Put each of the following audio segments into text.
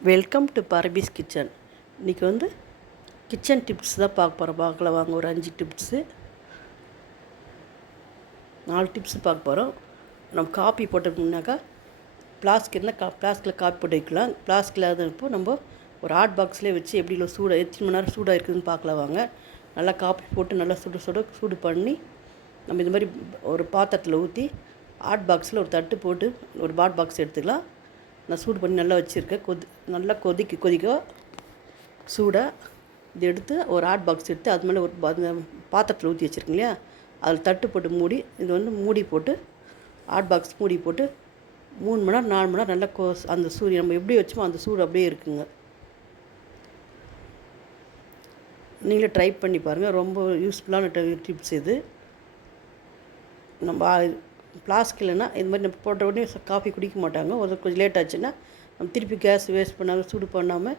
Welcome to பரபீஸ் kitchen இன்றைக்கி வந்து kitchen tips தான் பார்க்க போகிறோம் பார்க்கல வாங்க ஒரு அஞ்சு டிப்ஸு நாலு டிப்ஸ் பார்க்க போகிறோம் நம்ம காப்பி போட்டோம்னாக்கா பிளாஸ்க் இருந்தால் கா பிளாஸ்கில் காப்பி போட்டு வைக்கலாம். பிளாஸ்கில் இல்லாதப்போ நம்ம ஒரு ஹாட் பாக்ஸ்லேயே வச்சு எப்படி இல்லை சூடாக எத்தனை மணி நேரம் சூடாக இருக்குதுன்னு பார்க்கலாம் வாங்க. நல்லா காப்பி போட்டு நல்லா சுட சுட சூடு பண்ணி நம்ம இந்த மாதிரி ஒரு பாத்திரத்தில் ஊற்றி ஹாட் பாக்ஸில் ஒரு தட்டு போட்டு ஒரு பாட் பாக்ஸ் எடுத்துக்கலாம். நான் சூடு பண்ணி நல்லா வச்சுருக்கேன். கொதி நல்லா கொதிக்க கொதிக்க சூடாக இது எடுத்து ஒரு ஹாட் பாக்ஸ் எடுத்து அது மேலே ஒரு பாத்திரத்தில் ஊற்றி வச்சுருக்கேன் இல்லையா அதில் தட்டு போட்டு மூடி இது வந்து மூடி போட்டு ஹாட் பாக்ஸ் மூடி போட்டு மூணு மணி நேரம் நாலு மணி நேரம் நல்லா கோ அந்த சூரியன் நம்ம எப்படி வச்சோமோ அந்த சூடு அப்படியே இருக்குங்க. நீங்களே ட்ரை பண்ணி பாருங்கள் ரொம்ப யூஸ்ஃபுல்லான டிப்ஸ் இது. நம்ம ஃப்ளாஸ்க் இல்லைன்னா இது மாதிரி நம்ம போட்ட உடனே காஃபி குடிக்க மாட்டாங்க. ஒரு கொஞ்சம் லேட் ஆச்சுன்னா நம்ம திருப்பி கேஸ் வேஸ்ட் பண்ணாமல் சூடு பண்ணாமல்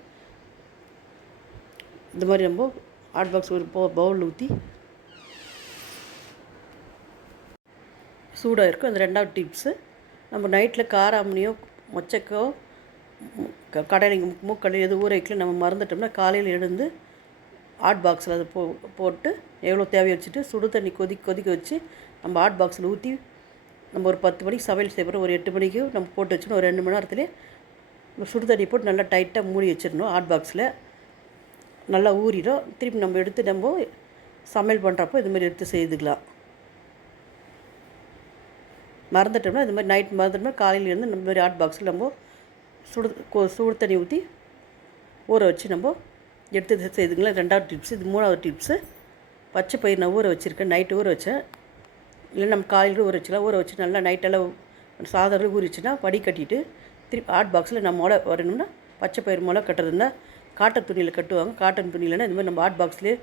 இந்த மாதிரி நம்ம ஹாட் பாக்ஸ் ஒரு பவுலில் பவுல் ஊற்றி சூடாக இருக்கும் அந்த ரெண்டாவது டிப்ஸு நம்ம நைட்டில் காராமணியோ மொச்சக்கோ கடையில் மூக்கடை எது ஊற வைக்கல நம்ம மறந்துட்டோம்னா காலையில் எழுந்து ஹாட் பாக்ஸில் அதை போ போட்டு எவ்வளோ தேவையை வச்சுட்டு சுடு தண்ணி கொதிக்க கொதிக்க வச்சு நம்ம ஹாட் பாக்ஸில் ஊற்றி நம்ம ஒரு பத்து மணிக்கு சமையல் செய்கிறோம் ஒரு எட்டு மணிக்கு நம்ம போட்டு வச்சுக்கணும். ஒரு ரெண்டு மணி நேரத்துலேயே நம்ம சுடுதண்ணி போட்டு நல்லா டைட்டாக மூடி வச்சிடணும். ஹாட் பாக்ஸில் நல்லா ஊறிடும். திருப்பி நம்ம எடுத்து நம்ம சமையல் பண்ணுறப்போ இது மாதிரி எடுத்து செய்துக்கலாம். மறந்துட்டோம்னா இது மாதிரி நைட் மறந்துட்டோம்னா காலையிலேருந்து நம்ம மாதிரி ஹாட் பாக்ஸில் நம்ம சுடு சுடு தண்ணி ஊற்றி ஊற வச்சு நம்ம எடுத்து செய்துக்கலாம். ரெண்டாவது டிப்ஸ் இது மூணாவது டிப்ஸு பச்சை பயிர் நான் ஊற வச்சுருக்கேன். நைட்டு ஊற வச்சேன். இல்லை நம்ம காலையில் ஊற வச்சுக்கலாம் ஊற வச்சு நல்லா நைட்டெல்லாம் சாதம் ஊறிச்சுன்னா வடிகட்டிட்டு திருப்பி ஹாட் பாக்ஸில் நம்ம முளை வரணும்னா பச்சை பயிர் முளை கட்டுறதுன்னா காட்டன் துணியில் கட்டுவாங்க. காட்டன் துணியில்னா இந்த மாதிரி நம்ம ஹாட் பாக்ஸ்லேயே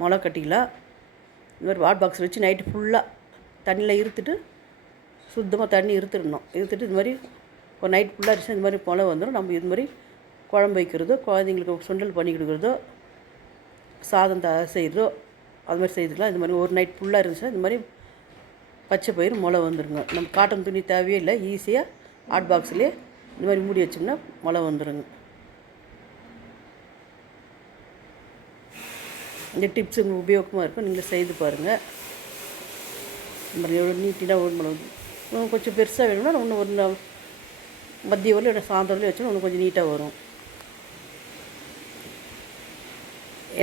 முளை கட்டிக்கலாம். இந்த மாதிரி ஹாட் பாக்ஸ் வச்சு நைட்டு ஃபுல்லாக தண்ணியில் இருத்துட்டு சுத்தமாக தண்ணி இருத்துடணும். இருத்துட்டு இது மாதிரி ஒரு நைட் ஃபுல்லாக இருந்துச்சு இந்த மாதிரி முளை வந்துடும் நம்ம இது மாதிரி குழம்பு வைக்கிறதோ குழந்தைங்களுக்கு சுண்டல் பண்ணி கொடுக்குறதோ சாதம் த செய்கிறதோ அது மாதிரி செய்துக்கலாம். இது மாதிரி ஒரு நைட் ஃபுல்லாக இருந்துச்சுன்னா இந்த மாதிரி பச்சை பயிர் முளை வந்துடுங்க நம்ம காட்டன் துணி தேவையே இல்லை ஈஸியாக ஹாட் பாக்ஸ்லேயே இந்த மாதிரி மூடி வச்சோம்னா முளை வந்துடுங்க இந்த டிப்ஸ் உங்களுக்கு உபயோகமாக இருக்கும் நீங்கள் செய்து பாருங்கள் எவ்வளோ நீட்டினா ஒன்று கொஞ்சம் பெருசாக வேணும்னா இன்னும் ஒரு மதிய மத்திய வரல இல்லை சாயந்தரம் வச்சோன்னா இன்னும் கொஞ்சம் நீட்டாக வரும்.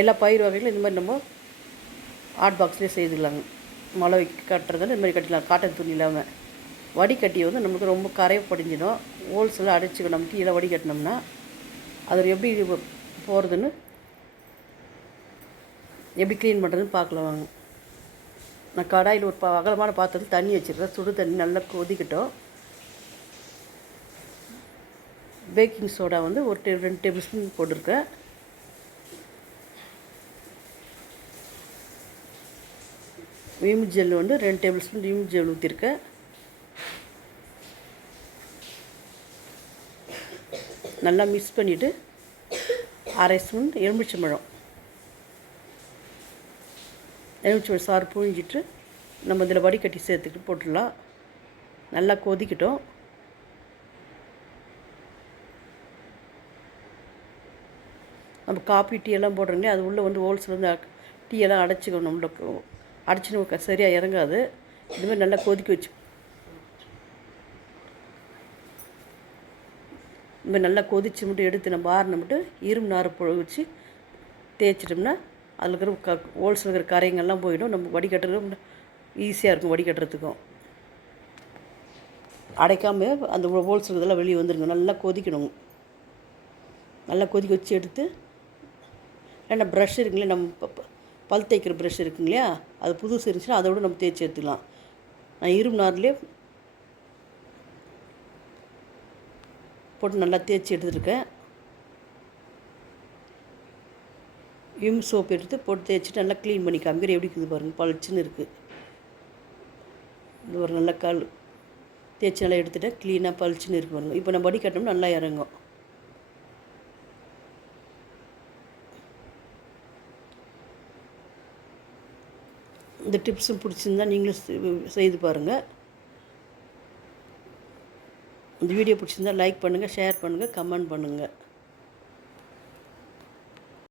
எல்லா பயிர் வகைகளும் இந்த மாதிரி நம்ம ஹாட் பாக்ஸ்லேயே செய்துக்கலாங்க. மழை வைக்க கட்டுறதுல இந்த மாதிரி காட்டன் துணி இல்லாமல் வடிகட்டி வந்து நம்மளுக்கு ரொம்ப கரையை படிஞ்சிடும் ஹோல்ஸ் அடைச்சிக்கணும் நம்ம வடி வடிகட்டினோம்னா அது எப்படி போகிறதுன்னு எப்படி க்ளீன் பண்ணுறதுன்னு பார்க்கலாம் வாங்க. நான் கடாயில் ஒரு ப- அகலமான பாத்திரத்தில் தண்ணி வச்சுருக்கேன். சுடு தண்ணி நல்லா கொதிக்கட்டும். பேக்கிங் சோடா வந்து ஒரு டே ரெண்டு டேபிள் ஸ்பூன் போட்டிருக்கேன். விம் ஜெல் வந்து ரெண்டு டேபிள் ஸ்பூன் விம் ஜெல் ஊற்றிருக்கேன் நல்லா மிக்ஸ் பண்ணிவிட்டு அரை ஸ்பூன் எலுமிச்சம்பழம் எலுமிச்சம்பழம் சாறு புழிஞ்சிட்டு நம்ம இதில் வடிகட்டி சேர்த்துக்கிட்டு போட்டுடலாம். நல்லா கொதிக்கட்டும். நம்ம காப்பி டீ எல்லாம் போடுறோங்களே அது உள்ளே வந்து ஹோல்சேல் வந்து டீ எல்லாம் அடைச்சிக்கணும் நம்மளுக்கு அடைச்சின்னு சரியாக இறங்காது. இதுமாதிரி நல்லா கொதிக்க வச்சு. இந்த மாதிரி நல்லா கொதிச்சு மட்டும் எடுத்து நம்ம ஆறின மட்டும் இரும்பு நார் புழ வச்சு தேய்ச்சிட்டோம்னா அதில் இருக்கிற க ஹோல்ஸில் இருக்கிற கரைங்கெல்லாம் போயிடும். நம்ம வடிகட்டுறது ஈஸியாக இருக்கும் வடிகட்டுறதுக்கும். அடைக்காமல் அந்த ஹோல்ஸ் இதெல்லாம் வெளியே வந்துருங்க. நல்லா கொதிக்கணும். நல்லா கொதிக்க வச்சு எடுத்து ஏன்னா ப்ரஷ் இருக்குங்களே நம்ம பல் தேய்க்கிற ப்ரஷ் இருக்குங்க இல்லையா அது புதுசு இருந்துச்சுன்னா அதை விட நம்ம தேய்ச்சி எடுத்துக்கலாம். நான் இரும்பு நார்லேயே போட்டு நல்லா தேய்ச்சி எடுத்துருக்கேன் விம் சோப் எடுத்து போட்டு தேய்ச்சிட்டு நல்லா க்ளீன் பண்ணி காமிக்கிற எப்படி இருக்குது பாருங்கள் பளிச்சுன்னு இருக்குது இது ஒரு நல்ல கால். தேய்ச்சி நல்லா எடுத்துட்டேன். க்ளீனாக பளிச்சுன்னு இருக்கு பாருங்கள் இப்போ நம்ம படி கட்டோம்னா நல்லா இறங்கும். இந்த டிப்ஸும் பிடிச்சிருந்தா நீங்களும் செ- செய்து பாருங்கள் இந்த வீடியோ பிடிச்சிருந்தா லைக் பண்ணுங்கள் ஷேர் பண்ணுங்கள் கமெண்ட் பண்ணுங்கள்